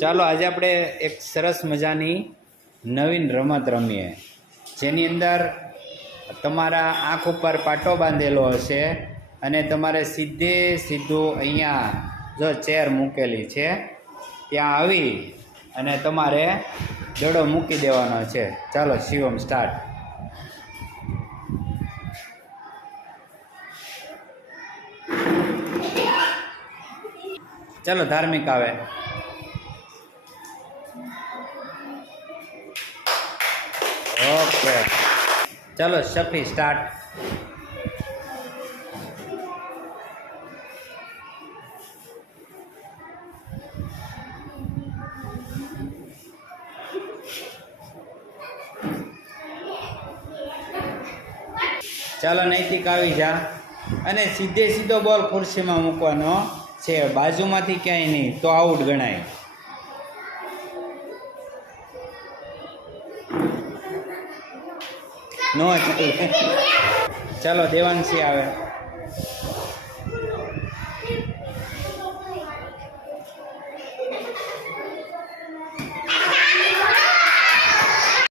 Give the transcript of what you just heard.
ચાલો આજે આપણે એક સરસ મજાની નવીન રમત રમીએ, જેની અંદર તમારા આંખ ઉપર પાટો બાંધેલો હશે અને તમારે સીધું અહીંયા જો ચેર મૂકેલી છે ત્યાં આવી અને તમારે દડો મૂકી દેવાનો છે. ચાલો શિવમ સ્ટાર્ટ. ચાલો ધાર્મિક આવે. ઓકે ચાલો શફી સ્ટાર્ટ. ચાલો નૈતિક આવી જા અને સીધો બોલ ખુરશીમાં મૂકવાનો છે, બાજુમાંથી ક્યાંય નહીં તો આઉટ ગણાય. નો ચાલે. ચાલો દેવાંશી આવે.